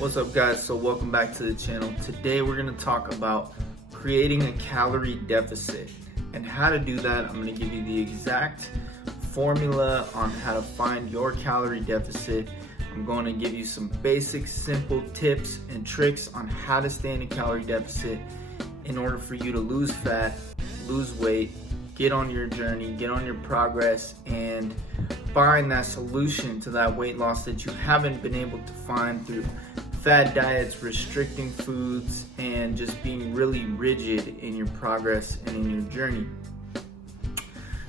What's up, guys? So welcome back to the channel. Today we're going to talk about creating a calorie deficit and how to do that. I'm going to give you the exact formula on how to find your calorie deficit. I'm going to give you some basic simple tips and tricks on how to stay in a calorie deficit in order for you to lose fat, lose weight, get on your journey, get on your progress, and find that solution to that weight loss that you haven't been able to find through fad diets, restricting foods, and just being really rigid in your progress and in your journey.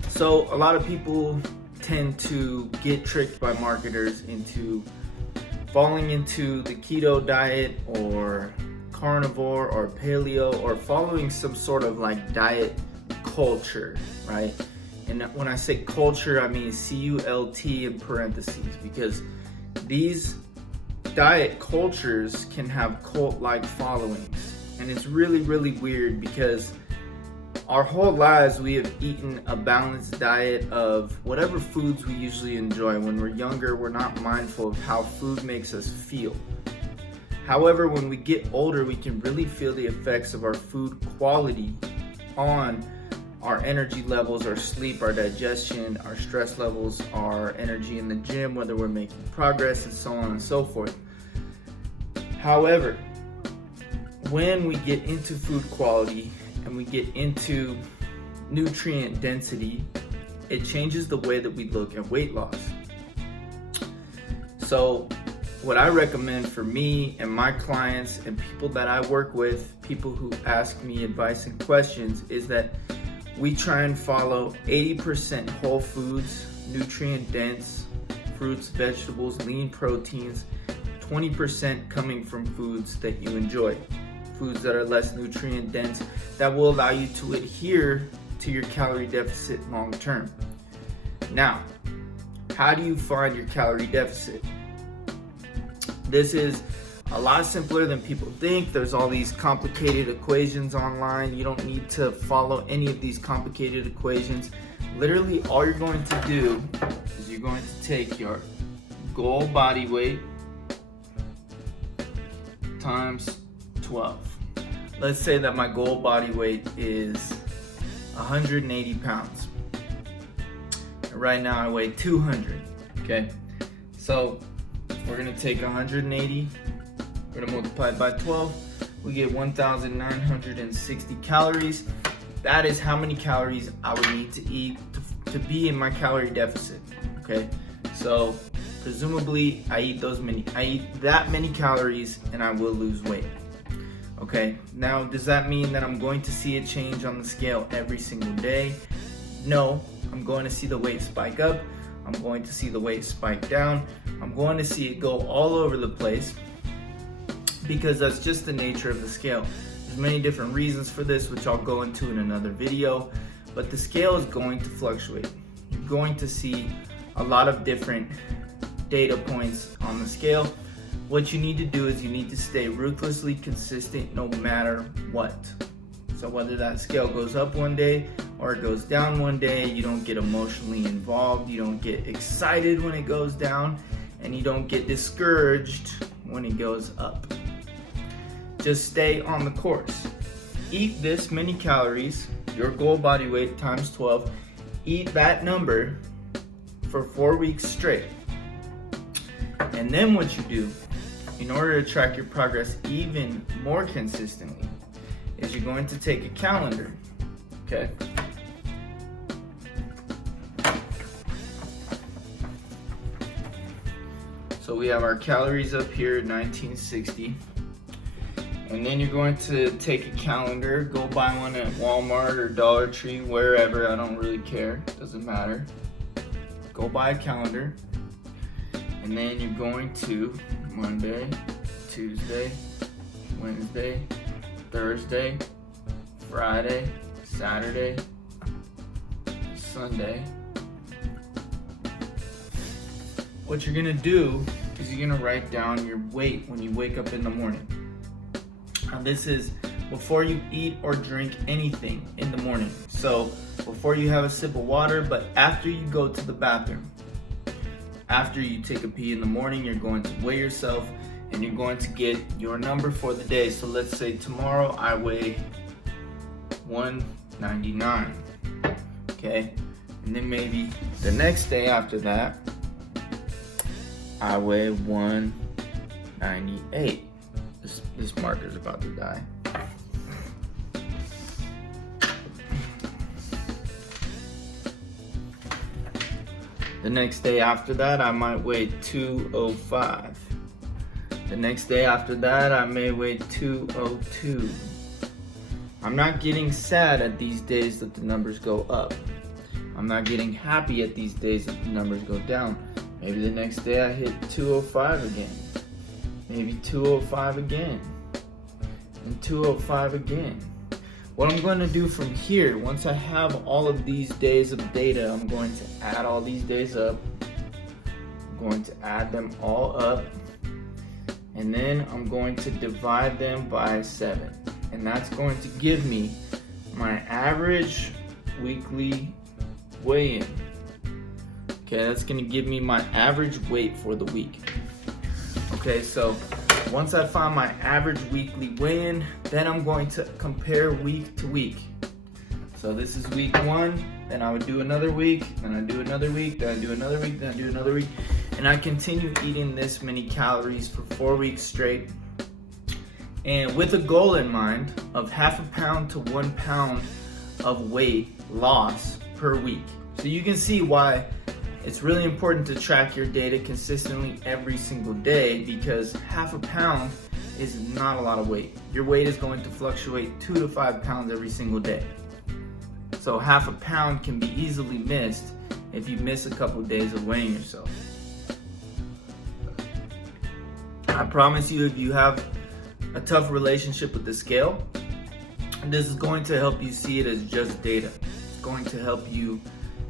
So a lot of people tend to get tricked by marketers into falling into the keto diet or carnivore or paleo or following some sort of like diet culture, right? And when I say culture, I mean CULT in parentheses, because these diet cultures can have cult-like followings. And it's really, really weird because our whole lives we have eaten a balanced diet of whatever foods we usually enjoy. When we're younger, we're not mindful of how food makes us feel. However, when we get older, we can really feel the effects of our food quality on our energy levels, our sleep, our digestion, our stress levels, our energy in the gym, whether we're making progress, and so on and so forth. However, when we get into food quality and we get into nutrient density, it changes the way that we look at weight loss. So what I recommend for me and my clients and people that I work with, people who ask me advice and questions, is that we try and follow 80% whole foods, nutrient dense, fruits, vegetables, lean proteins, 20% coming from foods that you enjoy, foods that are less nutrient dense, that will allow you to adhere to your calorie deficit long term. Now, how do you find your calorie deficit? This is a lot simpler than people think. There's all these complicated equations online. You don't need to follow any of these complicated equations. Literally, all you're going to do is you're going to take your goal body weight times 12. Let's say that my goal body weight is 180 pounds. Right now I weigh 200, okay? So we're gonna take 180, we're gonna multiply it by 12, we get 1,960 calories. That is how many calories I would need to eat to be in my calorie deficit, okay? So presumably I eat that many calories and I will lose weight, okay? Now, does that mean that I'm going to see a change on the scale every single day? No, I'm going to see the weight spike up, I'm going to see the weight spike down, I'm going to see it go all over the place, because that's just the nature of the scale. There's many different reasons for this, which I'll go into in another video, but the scale is going to fluctuate. You're going to see a lot of different data points on the scale. What you need to do is you need to stay ruthlessly consistent no matter what. So whether that scale goes up one day or it goes down one day, you don't get emotionally involved, you don't get excited when it goes down, and you don't get discouraged when it goes up. Just stay on the course. Eat this many calories, your goal body weight times 12, eat that number for 4 weeks straight. And then what you do, in order to track your progress even more consistently, is you're going to take a calendar, okay? So we have our calories up here at 1960. And then you're going to take a calendar, go buy one at Walmart or Dollar Tree, wherever, I don't really care, doesn't matter. Go buy a calendar. And then you're going to Monday, Tuesday, Wednesday, Thursday, Friday, Saturday, Sunday. What you're gonna do is you're gonna write down your weight when you wake up in the morning. Now this is before you eat or drink anything in the morning. So before you have a sip of water, but after you go to the bathroom. After you take a pee in the morning, you're going to weigh yourself and you're going to get your number for the day. So let's say tomorrow I weigh 199, okay? And then maybe the next day after that, I weigh 198. This marker's about to die. The next day after that, I might weigh 205. The next day after that, I may weigh 202. I'm not getting sad at these days that the numbers go up. I'm not getting happy at these days that the numbers go down. Maybe the next day I hit 205 again. Maybe 205 again. And 205 again. What I'm going to do from here, once I have all of these days of data, I'm going to add all these days up. I'm going to add them all up. And then I'm going to divide them by 7. And that's going to give me my average weekly weigh-in. Okay, that's going to give me my average weight for the week. Okay, so once I find my average weekly weigh-in, then I'm going to compare week to week. So this is week 1, then I would do another week, then I do another week, then I do another week, then I do another week. And I continue eating this many calories for 4 weeks straight. And with a goal in mind of 1/2 pound to 1 pound of weight loss per week. So you can see why it's really important to track your data consistently every single day, because 1/2 pound is not a lot of weight. Your weight is going to fluctuate 2 to 5 pounds every single day. So 1/2 pound can be easily missed if you miss a couple days of weighing yourself. I promise you, if you have a tough relationship with the scale, this is going to help you see it as just data. It's going to help you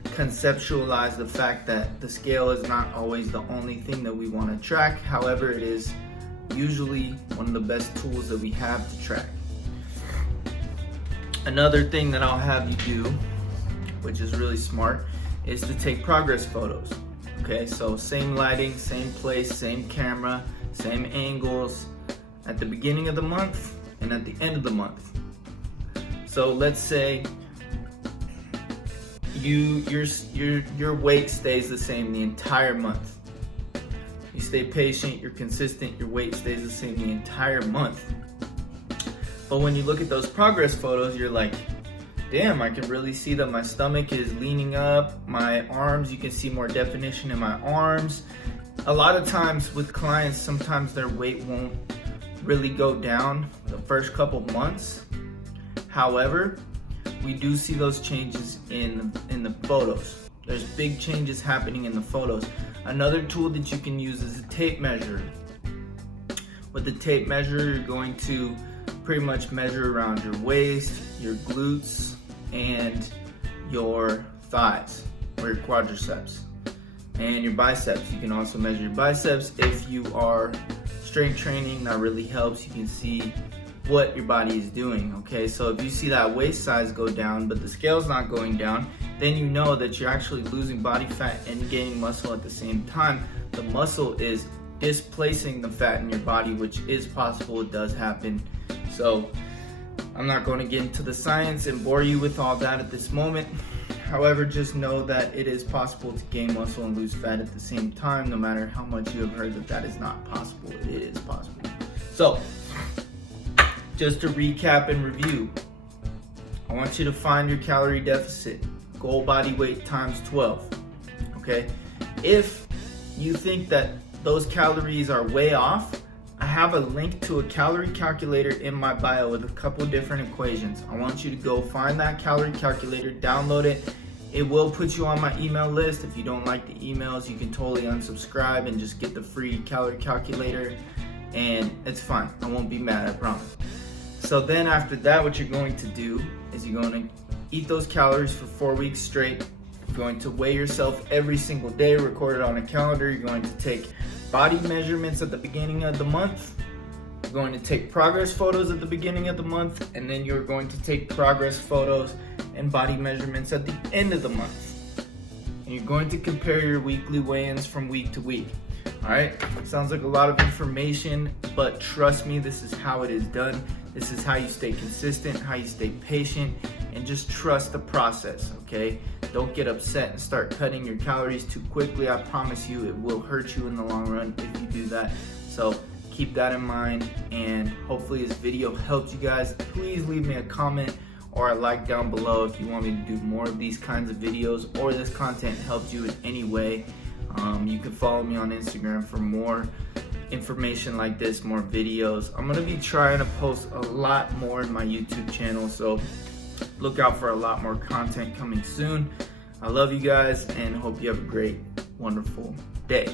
conceptualize the fact that the scale is not always the only thing that we want to track. However, it is usually one of the best tools that we have to track. Another thing that I'll have you do, which is really smart, is to take progress photos. Okay, so same lighting, same place, same camera, same angles at the beginning of the month and at the end of the month. So let's say your weight stays the same the entire month. You stay patient, you're consistent, your weight stays the same the entire month. But when you look at those progress photos, you're like, damn, I can really see that my stomach is leaning up, my arms, you can see more definition in my arms. A lot of times with clients, sometimes their weight won't really go down the first couple months. However, we do see those changes in the photos. There's big changes happening in the photos. Another tool that you can use is a tape measure. With the tape measure, you're going to pretty much measure around your waist, your glutes, and your thighs, or your quadriceps, and your biceps. You can also measure your biceps. If you are strength training, that really helps. You can see what your body is doing. Okay, so if you see that waist size go down but the scale's not going down, then you know that you're actually losing body fat and gaining muscle at the same time. The muscle is displacing the fat in your body, which is possible. It does happen. So I'm not going to get into the science and bore you with all that at this moment. However, just know that it is possible to gain muscle and lose fat at the same time. No matter how much you have heard that that is not possible, it is possible. So just to recap and review, I want you to find your calorie deficit, goal body weight times 12. Okay, if you think that those calories are way off, I have a link to a calorie calculator in my bio with a couple different equations. I want you to go find that calorie calculator, download it. It will put you on my email list. If you don't like the emails, you can totally unsubscribe and just get the free calorie calculator, and it's fine. I won't be mad, I promise. So then after that, what you're going to do is you're going to eat those calories for 4 weeks straight. You're going to weigh yourself every single day, record it on a calendar. You're going to take body measurements at the beginning of the month. You're going to take progress photos at the beginning of the month, and then you're going to take progress photos and body measurements at the end of the month. And you're going to compare your weekly weigh-ins from week to week. All right, sounds like a lot of information, but trust me, this is how it is done. This is how you stay consistent, how you stay patient, and just trust the process, okay? Don't get upset and start cutting your calories too quickly. I promise you it will hurt you in the long run if you do that. So keep that in mind, and hopefully this video helped you guys. Please leave me a comment or a like down below if you want me to do more of these kinds of videos, or this content helped you in any way. You can follow me on Instagram for more information like this, more videos. I'm gonna be trying to post a lot more in my YouTube channel, so look out for a lot more content coming soon. I love you guys and hope you have a great, wonderful day.